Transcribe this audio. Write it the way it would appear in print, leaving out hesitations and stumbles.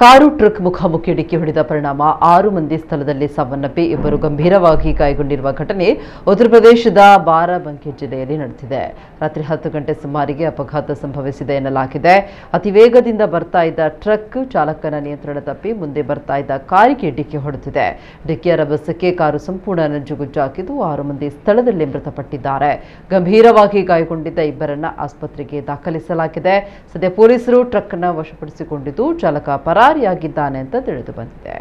Car truck ಮುಖಾಮುಖಿ ಡಿಕ್ಕಿ ಹೊಡೆದ ಪರಿಣಾಮ 6 ಮಂದಿ ಸ್ಥಳದಲ್ಲಿ ಸಾವನ್ನಪ್ಪಿ ಇಬ್ಬರು ಗಂಭೀರವಾಗಿ ಗಾಯಗೊಂಡಿರುವ ಘಟನೆ ಉತ್ತರ ಪ್ರದೇಶದ ಬಾರಾಬಂಕಿ ಜಿಲ್ಲೆಯಲ್ಲಿ ನಡೆದಿದೆ. ರಾತ್ರಿ 10 ಗಂಟೆ ಸುಮಾರಿಗೆ ಅಪಘಾತ ಸಂಭವಿಸಿದೆ ಎನ್ನಲಾಗಿದೆ. ಅತಿ ವೇಗದಿಂದ ಬರ್ತಾ ಇದ್ದ ಟ್ರಕ್ ಚಾಲಕನ ನಿಯಂತ್ರಣ ತಪ್ಪಿ ಮುಂದೆ ಬರ್ತಾ ಇದ್ದ ಕಾರಿಗೆ ಡಿಕ್ಕಿ ಹೊಡೆದಿದೆ. ಡಿಕ್ಕಿಯ ರಭಸಕ್ಕೆ ಕಾರು ಸಂಪೂರ್ಣ ನಜ್ಜುಗುಜ್ಜಾಗಿದ್ದು 6 ಮಂದಿ ಸ್ಥಳದಲ್ಲೇ ಮೃತಪಟ್ಟಿದ್ದಾರೆ. ಗಂಭೀರವಾಗಿ ಗಾಯಗೊಂಡಿದ್ದ ಇಬ್ಬರನ್ನ ಆಸ್ಪತ್ರೆಗೆ ದಾಖಲಿಸಲಾಗಿದೆ. ಸದ್ಯ ಪೊಲೀಸರು ಟ್ರಕ್ ಅನ್ನು ವಶಪಡಿಸಿಕೊಂಡಿದ್ದು ಚಾಲಕ ಪರಾರಿಯಾಗಿದ್ದಾನೆ ಅಂತ ತಿಳಿದು ಬಂದಿದೆ.